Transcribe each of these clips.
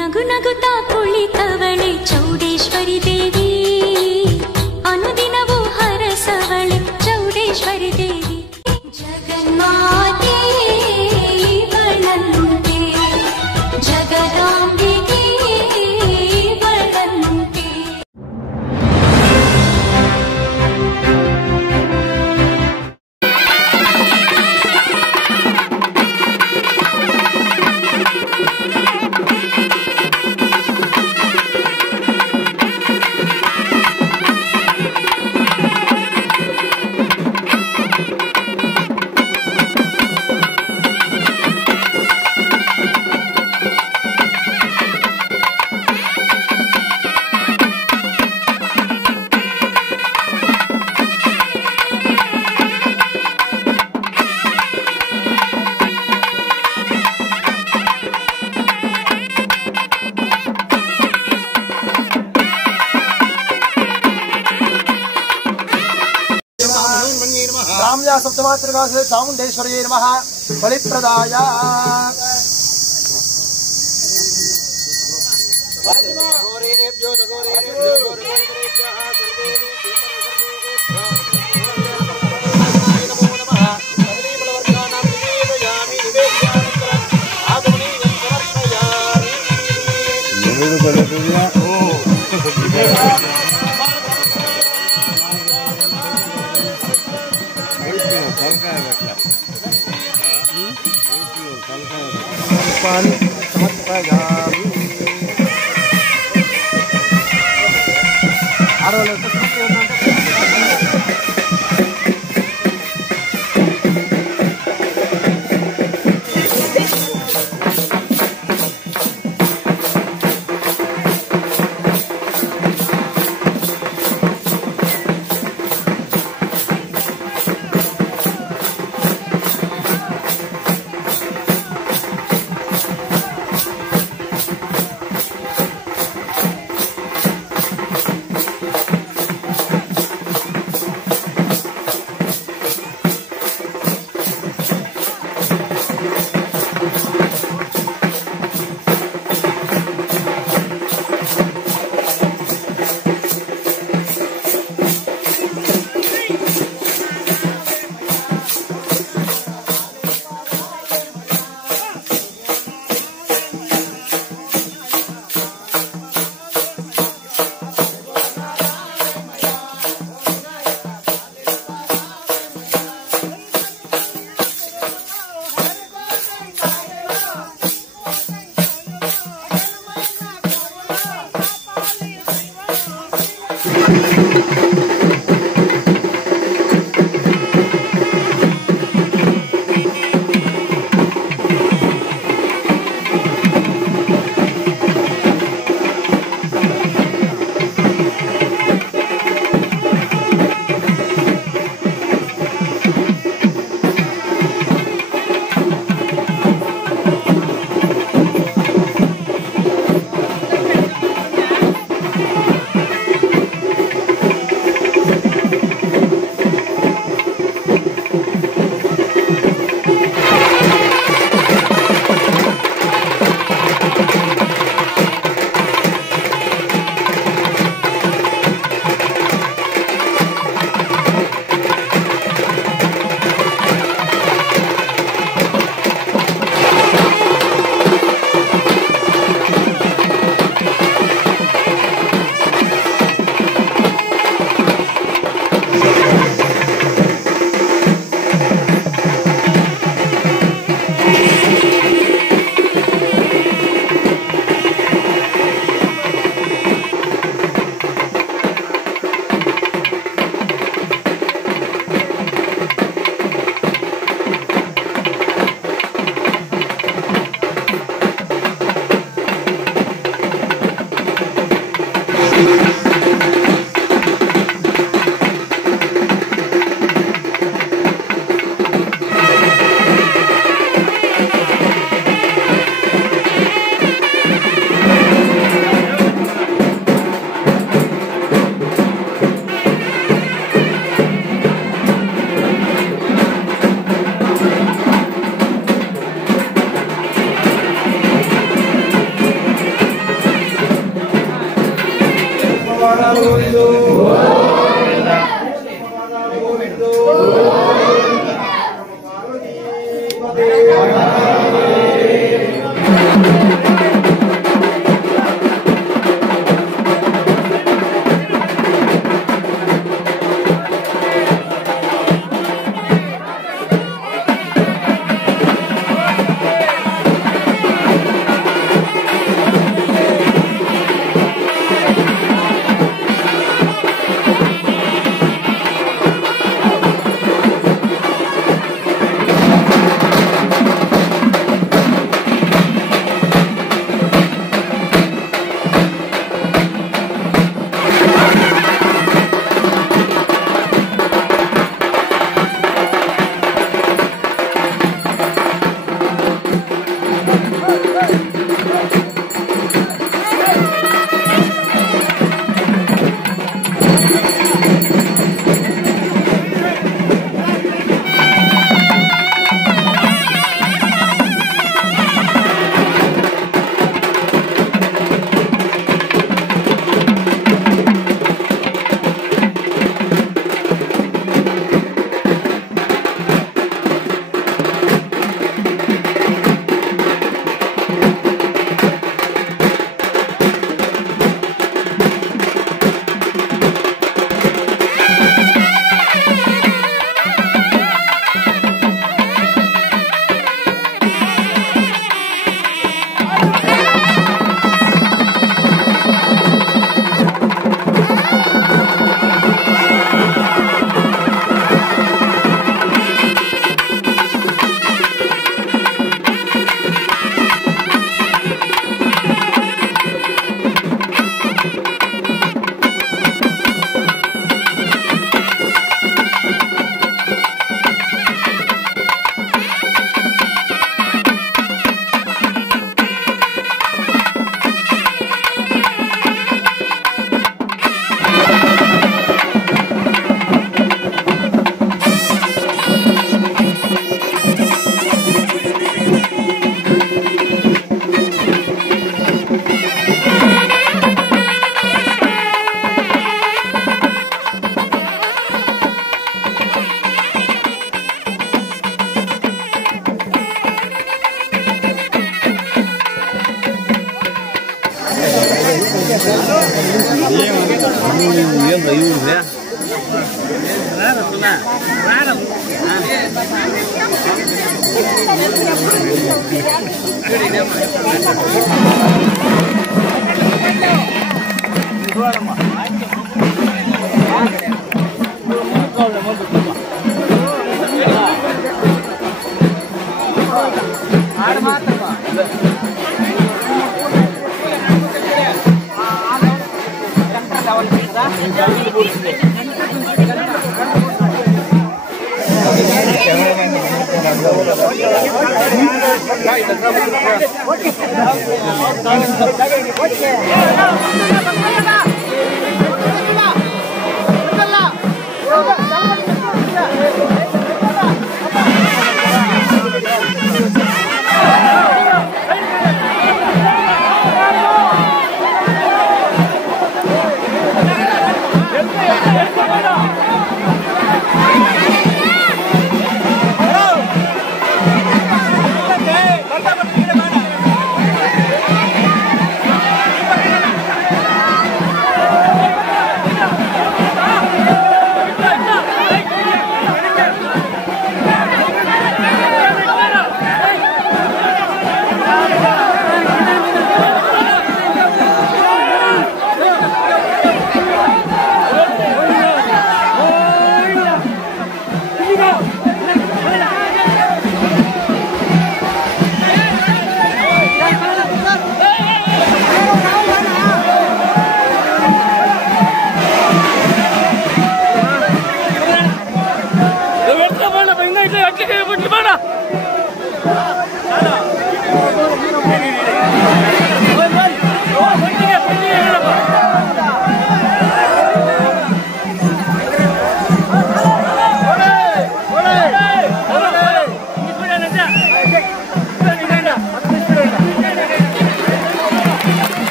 ನಗು ನಗುತ್ತಾ ಕುಳಿತವಳೆ ಚೌಡೇಶ್ವರಿ ದೇವಿ, ಅನುದಿನವೂ ಹರಸವಳೆ ಚೌಡೇಶ್ವರಿ ದೇವಿ. ಜಗನ್ಮಾತೆ ಇವಳಂತೆ, ಜಗದಾಂಬಿಕೆ ಇವಳಂತೆ. सप्तमात्रकासे चामुण्डेश्वर्यै नमः। बलिप्रदाय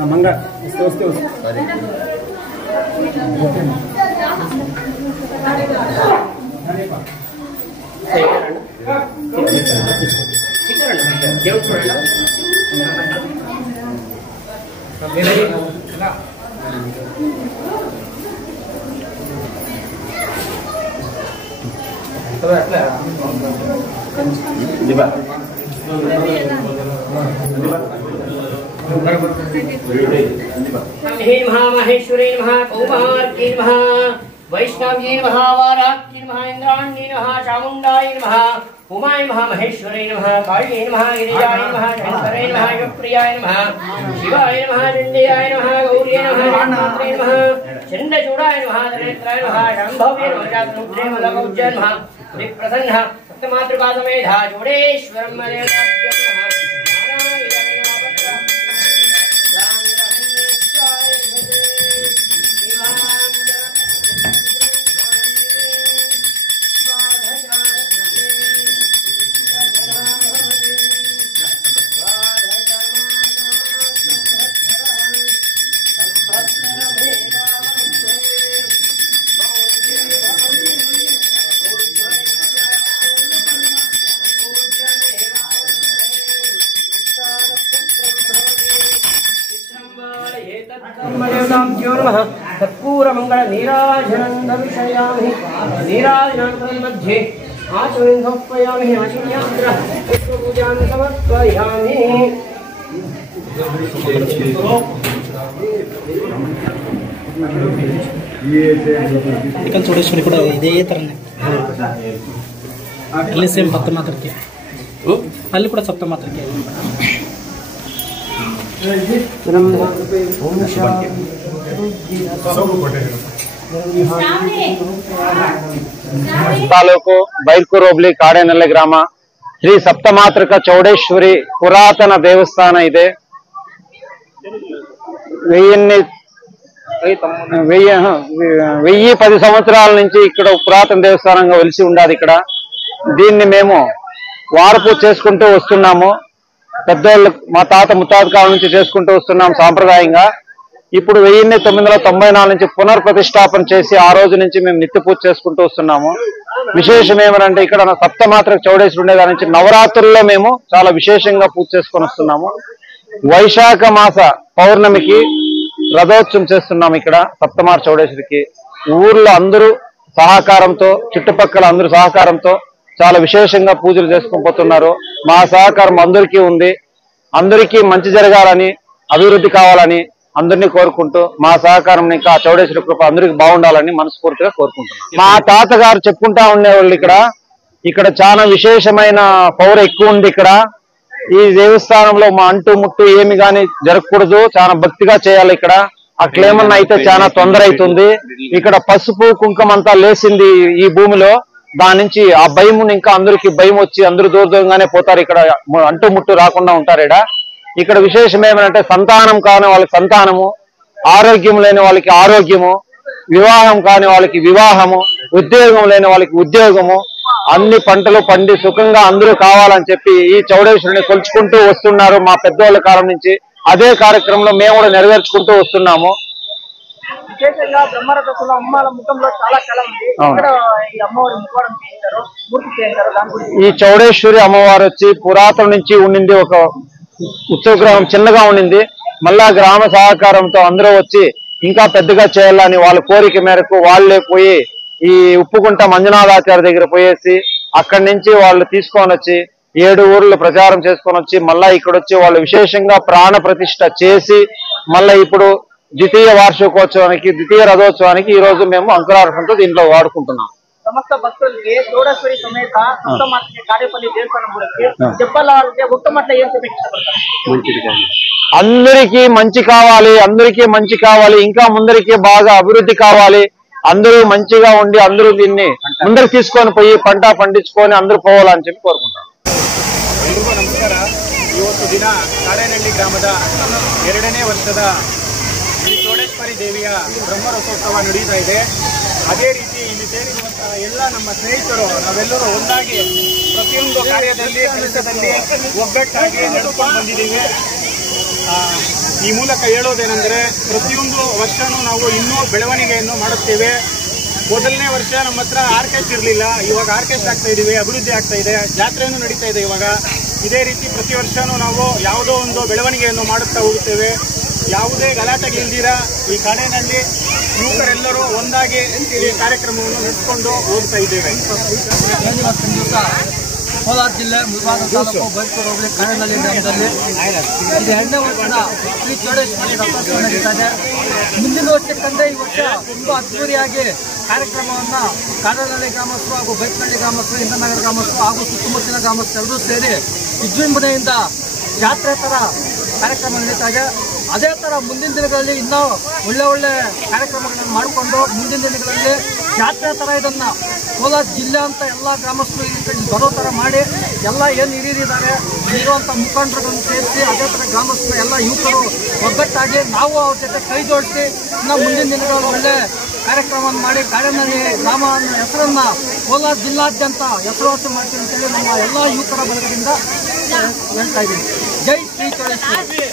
मंगा वस्ते महेश्वरी नमः कौमार्की नमः वैष्णवी नमः वाराकी नमः इंद्राणी नमः चामुंडाय नमः उमाय नमः महेश्वरी नमः काली नमः गिरिजाय नमः शंकराय नमः युप्रियाय नमः शिवाय नमः चंडियाय नमः गौरी नमः शांताय नमः चंडचूडाय नमः दरेत्राय नमः शंभवे नमः जातरुद्रे मलकौज्य नमः विप्रसन्नः सप्तमातृका समेधा चूडेश्वरं मदेवाभ्यो नमः कर्पूर मंगल नीराजनं दर्शयामि नीराजनं मध्ये आचमनं समर्पयामि आचमनांतर पुष्पपूजां समर्पयामि चिकन चौड़ेश्वरी ಕೂಡ ಇದೇ ತರನೇ ಅಲ್ಲಿ ಸೇಮ್ ಸಪ್ತಮಾತೃಕೆ ಅಲ್ಲಿ ಕೂಡ ಸಪ್ತಮಾತೃಕೆ ತಾಲೂಕು ಬೈಲ್ಕೂರು ಹೋಬಳಿ ಕಾಡೇನಹಳ್ಳಿ ಗ್ರಾಮ ಶ್ರೀ ಸಪ್ತಮಾತೃಕ ಚೌಡೇಶ್ವರಿ ಪುರಾತನ ದೇವಸ್ಥಾನ ಇದೆ. 1010 సంవత్సరాల నుంచి ఇక్కడ పురాతన దేవస్థానంగా వెలిసి ఉండాది. ఇక్కడ దీన్ని మేము వారపు చేసుకుంటూ వస్తున్నాము. పెద్దోళ్ళు మా తాత ముత్తాత కాలం నుంచి చేసుకుంటూ వస్తున్నాం సాంప్రదాయంగా. ఇప్పుడు 1994 నుంచి పునర్ప్రతిష్టాపన చేసి ఆ రోజు నుంచి మేము నిత్య పూజ చేసుకుంటూ వస్తున్నాము. విశేషం ఏమంటే ఇక్కడ సప్తమాతృక చౌడేశ్వరి ఉండేదాని నుంచి నవరాత్రుల్లో మేము చాలా విశేషంగా పూజ చేసుకొని వస్తున్నాము. వైశాఖ మాస పౌర్ణమికి రథోత్సవం చేస్తున్నాము ఇక్కడ సప్తమాతృక చౌడేశ్వరికి. ఊర్లో అందరూ సహకారంతో, చుట్టుపక్కల అందరూ సహకారంతో చాలా విశేషంగా పూజలు చేసుకొని పోతున్నారు. మా సహకారం అందరికీ ఉంది. అందరికీ మంచి జరగాలని, అభివృద్ధి కావాలని అందరినీ కోరుకుంటూ మా సహకారం ఇంకా చౌడేశ్వరి కృప అందరికి బాగుండాలని మనస్ఫూర్తిగా కోరుకుంటున్నాం. మా తాతగారు చెప్పుకుంటా ఉండేవాళ్ళు ఇక్కడ చాలా విశేషమైన పవర్ ఎక్కువ ఉంది. ఇక్కడ ఈ దేవస్థానంలో మా అంటు ముట్టు ఏమి గాని జరగకూడదు, చాలా భక్తిగా చేయాలి. ఇక్కడ అట్లేమన్నా అయితే చాలా తొందర అవుతుంది. ఇక్కడ పసుపు కుంకుమ అంతా లేసింది ఈ భూమిలో. దాని నుంచి ఆ భయం ఇంకా అందరికి భయం వచ్చి అందరూ దూరంగానే పోతారు. ఇక్కడ అంటు ముట్టు రాకుండా ఉంటారు. ఇక్కడ విశేషం ఏమంటే సంతానం కాని వాళ్ళకి సంతానము, ఆరోగ్యం లేని వాళ్ళకి ఆరోగ్యము, వివాహం కాని వాళ్ళకి వివాహము, ఉద్యోగం లేని వాళ్ళకి ఉద్యోగము, అన్ని పంటలు పండి సుఖంగా అందరూ కావాలని చెప్పి ఈ చౌడేశ్వరిని కొలుచుకుంటూ వస్తున్నారు మా పెద్దోళ్ళ కాలం నుంచి. అదే కార్యక్రమంలో మేము కూడా నెరవేర్చుకుంటూ వస్తున్నాము. విశేషంగా బ్రహ్మరథంలో అమ్మల ముఖంలో చాలా కళ ఉంది. ఇక్కడ ఈ అమ్మవారి ముఖం చేయించారు, మూర్తి చేయించారు. దాని గురించి ఈ చౌడేశ్వరి అమ్మవారు వచ్చి పురాతన నుంచి ఉండింది. ఒక ఉత్సవగ్రహం చిన్నగా ఉండింది. మళ్ళా గ్రామ సహకారంతో అందరూ వచ్చి ఇంకా పెద్దగా చేయాలని వాళ్ళ కోరిక మేరకు వాళ్ళే పోయి ఈ ఉప్పుగుంట మంజునాథాచార్య దగ్గర పోయేసి అక్కడి నుంచి వాళ్ళు తీసుకొని వచ్చి 7 ఊర్లు ప్రచారం చేసుకొని వచ్చి మళ్ళా ఇక్కడ వచ్చి వాళ్ళు విశేషంగా ప్రాణ ప్రతిష్ఠ చేసి మళ్ళా ఇప్పుడు ద్వితీయ వార్షికోత్సవానికి, ద్వితీయ రథోత్సవానికి ఈ రోజు మేము అంకురార్పణతో దీంట్లో వాడుకుంటున్నాం. సమస్త భక్తులకి చౌడేశ్వరి సమేత సప్తమాతృక కాడేపల్లి దేవస్థానం గురించి చెప్పాలంటే ఒక్కమట్ల ఏం చెప్పారు? అందరికీ మంచి కావాలి, అందరికీ మంచి కావాలి, ఇంకా ముందరికి బాగా అభివృద్ధి కావాలి. అందరూ మంచిగా ఉండి అందరూ దీన్ని ముందరికి తీసుకొని పోయి పంట పండించుకొని అందరూ పోవాలని చెప్పి ಕೋರ್ಕೊಂತಾರೆ. ಎಲ್ರಿಗೂ ನಮಸ್ಕಾರ. ಇವತ್ತು ದಿನ ಕಾಡೇನಹಳ್ಳಿ ಗ್ರಾಮದ 2ನೇ ವರ್ಷದ ಶ್ರೀ ಚೌಡೇಶ್ವರಿ ದೇವಿಯ ಬ್ರಹ್ಮರಥೋತ್ಸವ ನಡೀತಾ ಇದೆ. ಅದೇ ರೀತಿ ಇಲ್ಲಿ ಸೇರಿರುವಂತಹ ಎಲ್ಲ ನಮ್ಮ ಸ್ನೇಹಿತರು ನಾವೆಲ್ಲರೂ ಒಂದಾಗಿ ಪ್ರತಿಯೊಂದು ಕಾರ್ಯದಲ್ಲಿ ಕೆಲಸದಲ್ಲಿ ಒಗ್ಗಟ್ಟಾಗಿ ನಡೆದುಕೊಂಡು ಬಂದಿದ್ದೀವಿ. ಈ ಮೂಲಕ ಹೇಳೋದೇನೆಂದರೆ ಪ್ರತಿಯೊಂದು ವರ್ಷನೂ ನಾವು ಇನ್ನೂ ಬೆಳವಣಿಗೆಯನ್ನು ಮಾಡುತ್ತೇವೆ. ಮೊದಲನೇ ವರ್ಷ ನಮ್ಮ ಹತ್ರ ಆರ್ಕೆಸ್ಟ್ ಇರಲಿಲ್ಲ, ಇವಾಗ ಆರ್ಕೆಸ್ಟ್ ಆಗ್ತಾ ಇದೀವಿ, ಅಭಿವೃದ್ಧಿ ಆಗ್ತಾ ಇದೆ, ಜಾತ್ರೆಯನ್ನು ನಡೀತಾ ಇದೆ. ಇವಾಗ ಇದೇ ರೀತಿ ಪ್ರತಿ ವರ್ಷನೂ ನಾವು ಯಾವುದೋ ಒಂದು ಬೆಳವಣಿಗೆಯನ್ನು ಮಾಡುತ್ತಾ ಹೋಗುತ್ತೇವೆ. ಯಾವುದೇ ಗಲಾಟೆಗಳಿಲ್ದಿರ ಈ ಕಾಡಿನಲ್ಲಿ ಯುವಕರೆಲ್ಲರೂ ಒಂದಾಗಿ ಈ ಕಾರ್ಯಕ್ರಮವನ್ನು ನಡೆಸಿಕೊಂಡು ಹೋಗ್ತಾ ಇದ್ದೇವೆ. ಕೋಲಾರ ಜಿಲ್ಲೆ ಮುಳಬಾಗ ತಾಲೂಕು ಬೈಲ್ಕೂರು ಹೋಬಳಿ ಕಾಡನಹಳ್ಳಿ ಗ್ರಾಮದಲ್ಲಿ ಇದು 2ನೇ ವರ್ಷದ ಶ್ರೀ ಚೌಡೇಶ್ವರಿ ರಥೋತ್ಸವ ನಡೀತಾ ಇದೆ. ಮುಂದಿನ ವರ್ಷಕ್ಕಂದ್ರೆ ಈ ವರ್ಷ ತುಂಬಾ ಅದ್ದೂರಿಯಾಗಿ ಕಾರ್ಯಕ್ರಮವನ್ನು ಕಾಡನಹಳ್ಳಿ ಗ್ರಾಮಸ್ಥರು ಹಾಗೂ ಬೈಲ್ಕಳ್ಳಿ ಗ್ರಾಮಸ್ಥರು, ಇಂದ್ರನಗರ ಗ್ರಾಮಸ್ಥರು ಹಾಗೂ ಸುತ್ತಮುತ್ತಲಿನ ಗ್ರಾಮಸ್ಥರು ಎಲ್ಲರೂ ಸೇರಿ ವಿಜೃಂಭಣೆಯಿಂದ ಜಾತ್ರೆ ತರ ಕಾರ್ಯಕ್ರಮ ನಡೀತಾ ಇದೆ. ಅದೇ ತರ ಮುಂದಿನ ದಿನಗಳಲ್ಲಿ ಇನ್ನೂ ಒಳ್ಳೆ ಕಾರ್ಯಕ್ರಮಗಳನ್ನು ಮಾಡಿಕೊಂಡು ಮುಂದಿನ ದಿನಗಳಲ್ಲಿ ಜಾತ್ರೆ ತರ ಇದನ್ನ ಕೋಲಾರ ಜಿಲ್ಲೆ ಅಂತ ಎಲ್ಲ ಗ್ರಾಮಸ್ಥರು ಇಲ್ಲಿ ಬರೋ ತರ ಮಾಡಿ ಎಲ್ಲ ಏನು ಹಿರಿಯರಿದ್ದಾರೆ ಇರುವಂತ ಮುಖಂಡರುಗಳನ್ನು ಸೇರಿಸಿ ಅದೇ ತರ ಗ್ರಾಮಸ್ಥರು ಎಲ್ಲ ಯುವಕರು ಒಗ್ಗಟ್ಟಾಗಿ ನಾವು ಅವ್ರ ಜೊತೆ ಕೈ ಜೋಡಿಸಿ ಇನ್ನು ಮುಂದಿನ ದಿನಗಳಲ್ಲಿ ಒಳ್ಳೆ ಕಾರ್ಯಕ್ರಮವನ್ನು ಮಾಡಿ ಕಾಡನಹಳ್ಳಿ ಗ್ರಾಮ ಹೆಸರನ್ನ ಕೋಲಾರ ಜಿಲ್ಲಾದ್ಯಂತ ಹೆಸರುವಾಸಿ ಮಾಡ್ತೀವಿ ಅಂತೇಳಿ ನಮ್ಮ ಎಲ್ಲ ಯುವಕರ ಬಳಗದಿಂದ ಹೇಳ್ತಾ ಇದ್ದೀನಿ. ಜೈ ಶ್ರೀ ಚೌಡೇಶ್ವರಿ.